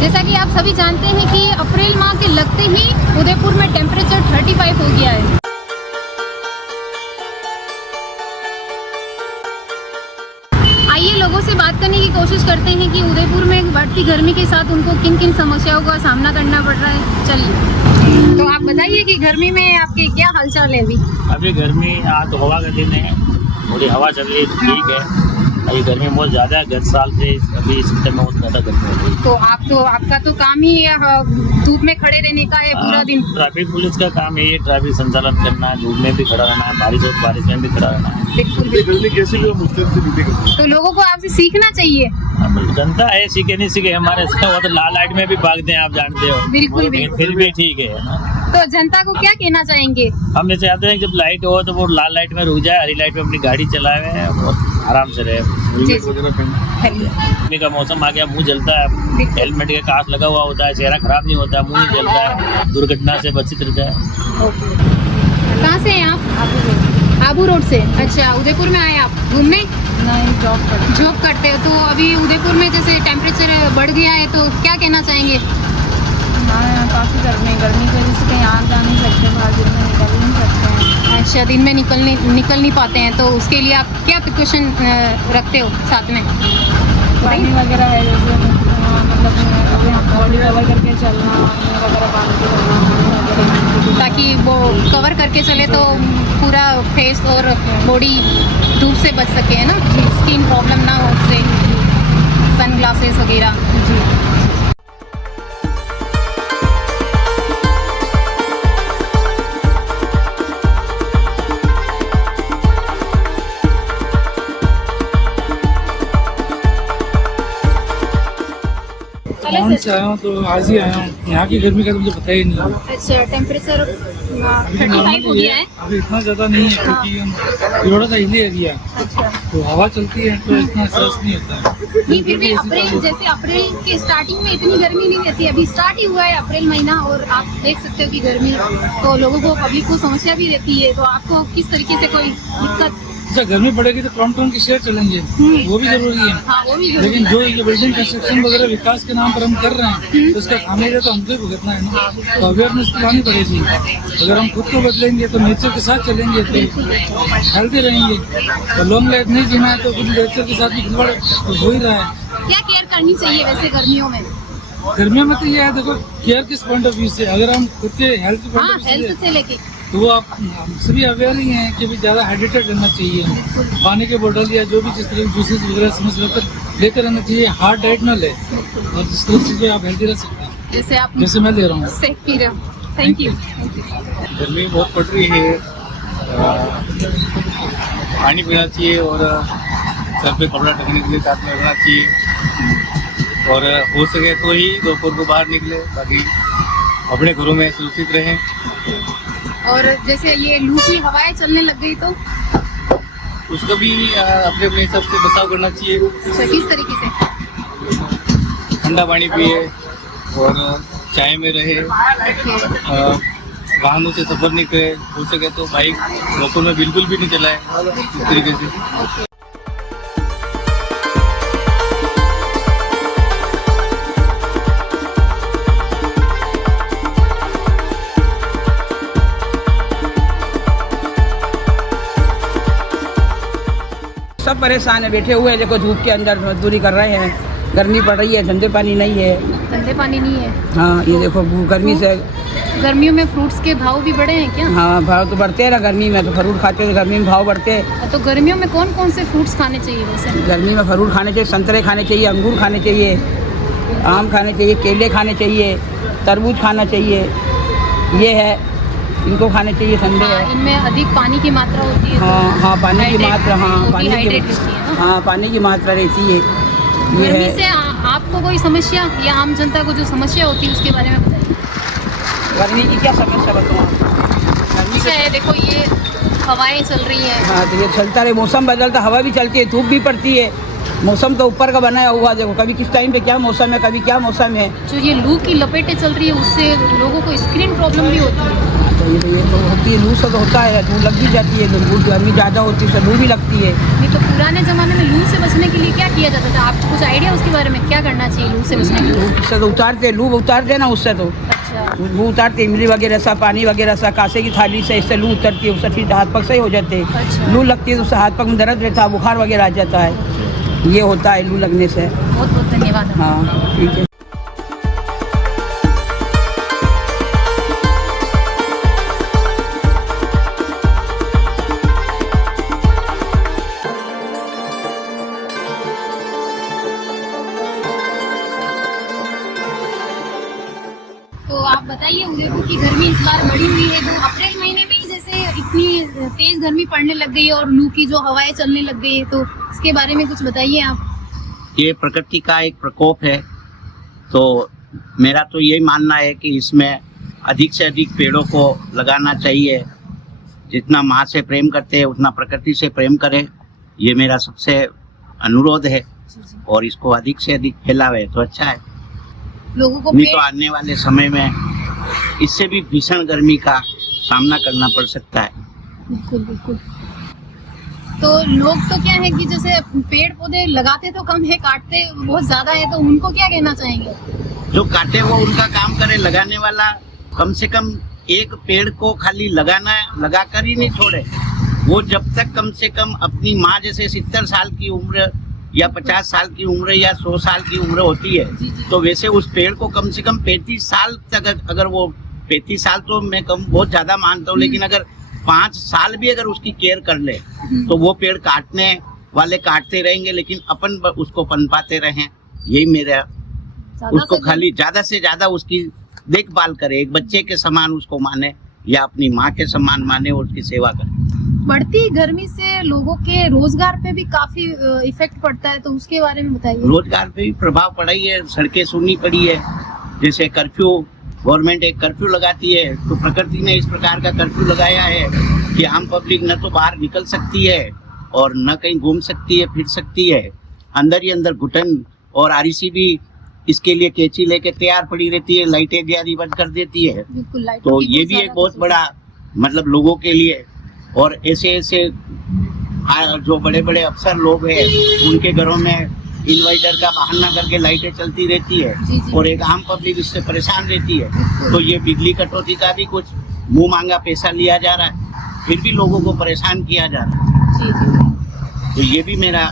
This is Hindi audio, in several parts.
जैसा कि आप सभी जानते हैं कि अप्रैल माह के लगते ही उदयपुर में टेम्परेचर 35 हो गया है। आइए लोगों से बात करने की कोशिश करते हैं कि उदयपुर में बढ़ती गर्मी के साथ उनको किन किन समस्याओं का सामना करना पड़ रहा है। चलिए, तो आप बताइए कि गर्मी में आपके क्या हालचाल है अभी गर्मी आज तो हवा का दिन है, थोड़ी हवा चल रही है, ठीक है। अभी गर्मी बहुत ज़्यादा है, 10 साल से अभी इस समय बहुत ज़्यादा गर्मी हो रही है। तो आपका तो काम ही धूप में खड़े रहने का है पूरा दिन। ट्रैफिक पुलिस का काम है, ये ट्रैफिक संचालन करना है, धूप में भी खड़ा रहना है, बारिश हो तो बारिश में भी खड़ा रहना है। बिल्कुल। कैसे भी मुश्किल से ड्यूटी करते हैं। तो लोगों को आपसे सीखना चाहिए। अब जनता है, सीखे नहीं सीखे हमारे वो तो लाल लाइट में भी भागते हैं, आप जानते हो। बिल्कुल, लेकिन बिल्कुल। फिर भी ठीक है ना। तो जनता को क्या कहना चाहेंगे? हम ये चाहते हैं जब लाइट हो तो वो लाल लाइट में रुक जाए, हरी लाइट में अपनी गाड़ी चलाए और आराम से रहे। हेलमेट वगैरह पहने। गर्मी का मौसम आ गया, मुंह जलता है, हेलमेट के कांच लगा हुआ होता है, चेहरा खराब नहीं होता, मुंह नहीं जलता है, दुर्घटना से बचित रहता है। कहाँ से हैं आप? आबू रोड से। अच्छा, उदयपुर में आए आप घूमने? नहीं, जॉब करते हो। तो अभी उदयपुर में जैसे टेम्परेचर बढ़ गया है तो क्या कहना चाहेंगे? हाँ, यहाँ काफ़ी गर्मी की वजह से कहीं आ जा नहीं सकते, बाहर दिन में निकल नहीं सकते हैं। अच्छा, दिन में निकल नहीं पाते हैं, तो उसके लिए आप क्या प्रिकॉशन रखते हो साथ में? पानी वगैरह है, जैसे मतलब अभी हम बॉडी कवर करके चलना, वगैरह बांध के चलना, ताकि वो कवर करके चले तो पूरा फेस और बॉडी धूप से बच सके, है ना, स्किन प्रॉब्लम ना हो उससे, सन ग्लासेस वगैरह। जी। कौन से आया हूँ तो आज ही आया हूँ। यहाँ की गर्मी का तो मुझे पता ही नहीं है। अच्छा, टेम्परेचर 35 हो गया है। अभी इतना ज़्यादा नहीं है क्योंकि थोड़ा सा हिली एरिया तो हवा चलती है तो इतना एहसास नहीं होता है। नहीं, फिर भी अप्रैल के स्टार्टिंग में इतनी गर्मी नहीं रहती। अभी स्टार्ट ही हुआ है अप्रैल महीना और आप देख सकते हो कि गर्मी, तो लोगों को, पब्लिक को समस्या भी रहती है। तो आपको किस तरीके से कोई दिक्कत? अच्छा, गर्मी बढ़ेगी तो क्रॉम्पटन की शेयर चलेंगे, वो भी जरूरी है। हाँ, वो भी जरूरी लेकिन है। जो ये बिल्डिंग कंस्ट्रक्शन वगैरह विकास के नाम पर हम कर रहे हैं तो उसका खामियाजा तो हमको ही भुगतना है ना। तो अवेयरनेस तो लानी पड़ेगी। अगर हम खुद को बदलेंगे तो नेचर के साथ चलेंगे तो हेल्दी रहेंगे। तो लॉन्ग लाइफ नहीं जीना है तो खुद नेचर के साथ भी खिलवाड़ तो हो ही रहा है। क्या केयर करनी चाहिए वैसे गर्मियों में? गर्मियों में तो ये है, देखो केयर किस पॉइंट ऑफ व्यू से, अगर हम खुद के हेल्थ के पॉइंट हाँ, ऑफ व्यू हेल्थ से लेके तो वो आप हम सभी अवेयर ही हैं कि भी ज़्यादा हाइड्रेटेड रहना चाहिए। पानी के बोतल या जो भी जिस तरह जूसेस वगैरह समय पर लेते रहना चाहिए। हार्ड डाइट ना ले और जिस तरह से जो आप हेल्दी रह सकते हैं, जैसे मैं ले रहा हूँ। सेफ पी रहे हो। Thank you. गर्मी बहुत पड़ रही है, पानी पीना चाहिए और सर पे कपड़ा ढकने के लिए साथ में रखना चाहिए और हो सके तो ही दोपहर को बाहर निकले ताकि अपने घरों में सुरक्षित रहें। और जैसे ये लू की हवाएं चलने लग गई तो उसका भी अपने अपने हिसाब से बचाव करना चाहिए। अच्छा, किस तरीके से? ठंडा पानी पिए और चाय में रहे, वाहनों से सफर नहीं करे, हो सके तो बाइक लोकल में बिल्कुल भी नहीं चलाए इस तरीके से। सब परेशान है, बैठे हुए हैं, देखो धूप के अंदर मजदूरी कर रहे हैं, गर्मी पड़ रही है, ठंडे पानी नहीं है। ठंडे पानी नहीं है? हाँ, ये देखो गर्मी से। गर्मियों में फ्रूट्स के भाव भी बढ़े हैं क्या? हाँ, भाव तो बढ़ते हैं ना, गर्मी में तो फ्रूट खाते हैं तो गर्मी में भाव बढ़ते हैं। तो गर्मियों में कौन कौन से फ्रूट्स खाने चाहिए वैसे? गर्मी में फ्रूट खाने चाहिए, संतरे खाने चाहिए, अंगूर खाने चाहिए, आम खाने चाहिए, केले खाने चाहिए, तरबूज खाना चाहिए, ये है, इनको खाने चाहिए, ठंडे है। इनमें अधिक पानी की मात्रा होती है। हाँ, पानी की मात्रा, हाँ, पानी की मात्रा रहती है। ये गर्मी है। से आपको कोई समस्या या आम जनता को जो समस्या होती है उसके बारे में बताइए। गर्मी की क्या समस्या बताऊँ? गर्मी है, देखो ये हवाएं चल रही है। हाँ, तो ये चलता रहे, मौसम बदलता, हवा भी चलती है, धूप भी पड़ती है, मौसम तो ऊपर का बनाया हुआ, देखो कभी किस टाइम पे क्या मौसम है, कभी क्या मौसम है। जो ये लू की लपेटें चल रही है उससे लोगों को स्किन प्रॉब्लम भी होती है। तो ये तो होती है, लू से तो होता है, लू लग भी जाती है, लू गर्मी ज़्यादा होती है तो लू भी लगती है। नहीं तो पुराने ज़माने में लू से बचने के लिए क्या किया जाता था? आपको कुछ आइडिया उसके बारे में, क्या करना चाहिए लू से बचने के लिए? लू से तो उतारते, लू उतारते ना उससे तो, अच्छा, लू उतारते, इमली वगैरह सा, पानी वगैरह सा, कासे की थाली से, इससे लू उतरती है, उससे ठीक हाथ पग सही हो जाते हैं। अच्छा। लू लगती है तो उससे हाथ पग में दर्द रहता है, बुखार वगैरह आ जाता है, ये होता है लू लगने से। बहुत बहुत धन्यवाद। हाँ ठीक है। तो आप बताइए, उदयपुर की गर्मी इस बार बढ़ी हुई है, तो अप्रैल महीने में ही जैसे इतनी तेज गर्मी पड़ने लग गई है और लू की जो हवाएं चलने लग गई है, तो इसके बारे में कुछ बताइए आप। ये प्रकृति का एक प्रकोप है, तो मेरा तो यही मानना है कि इसमें अधिक से अधिक पेड़ों को लगाना चाहिए। जितना माँ से प्रेम करते हैं उतना प्रकृति से प्रेम करें, ये मेरा सबसे अनुरोध है, और इसको अधिक से अधिक फैलावे तो अच्छा है। लोगों को नहीं तो आने वाले समय में इससे भी भीषण गर्मी का सामना करना पड़ सकता है। बिल्कुल बिल्कुल। तो लोग तो क्या है कि जैसे पेड़ पौधे लगाते तो कम है, काटते बहुत ज्यादा है, तो उनको क्या कहना चाहेंगे? जो काटे वो उनका काम करे, लगाने वाला कम से कम एक पेड़ को खाली लगा कर ही नहीं छोड़े। वो जब तक कम से कम अपनी माँ जैसे 70 साल की उम्र या 50 साल की उम्र या 100 साल की उम्र होती है, तो वैसे उस पेड़ को कम से कम 35 साल तक, अगर वो 35 साल तो मैं कम बहुत ज्यादा मानता हूँ, लेकिन अगर 5 साल भी अगर उसकी केयर कर ले तो वो पेड़ काटने वाले काटते रहेंगे, लेकिन अपन उसको पनपाते रहें। यही मेरा, उसको खाली ज्यादा से ज्यादा उसकी देखभाल करे, एक बच्चे के समान उसको माने या अपनी माँ के समान माने और उसकी सेवा करे। बढ़ती गर्मी से लोगों के रोजगार पे भी काफी इफेक्ट पड़ता है, तो उसके बारे में बताइए। रोजगार पे भी प्रभाव पड़ा ही है, सड़कें सुननी पड़ी है। जैसे कर्फ्यू, गवर्नमेंट एक कर्फ्यू लगाती है, तो प्रकृति ने इस प्रकार का कर्फ्यू लगाया है कि आम पब्लिक न तो बाहर निकल सकती है और न कहीं घूम सकती है, फिर सकती है। अंदर ही अंदर घुटन, और REC भी इसके लिए कैंची लेके तैयार पड़ी रहती है, लाइटें जारी बंद कर देती है। बिल्कुल, तो ये भी एक बहुत बड़ा मतलब लोगों के लिए, और ऐसे ऐसे जो बड़े बड़े अफसर लोग हैं उनके घरों में इन्वर्टर का बहाना करके लाइटें चलती रहती है, और एक आम पब्लिक इससे परेशान रहती है। तो ये बिजली कटौती का भी कुछ मुंह मांगा पैसा लिया जा रहा है, फिर भी लोगों को परेशान किया जा रहा है। तो ये भी मेरा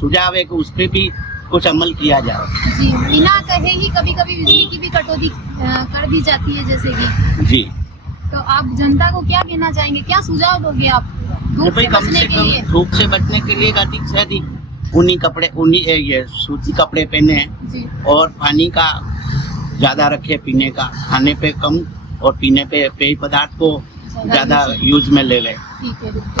सुझाव है कि उस पर भी कुछ अमल किया जाए। जी, बिना कहे ही कभी कभी बिजली की भी कटौती कर दी जाती है जैसे कि। जी, तो आप जनता को क्या कहना चाहेंगे, क्या सुझाव दोगे आप धूप से बचने के लिए? धूप से बचने के लिए अधिक से अधिक ऊनी कपड़े, ये सूती कपड़े पहने, और पानी का ज्यादा रखे पीने का, खाने पे कम और पीने पे पेय पदार्थ को ज्यादा यूज में ले ले। ठीक है।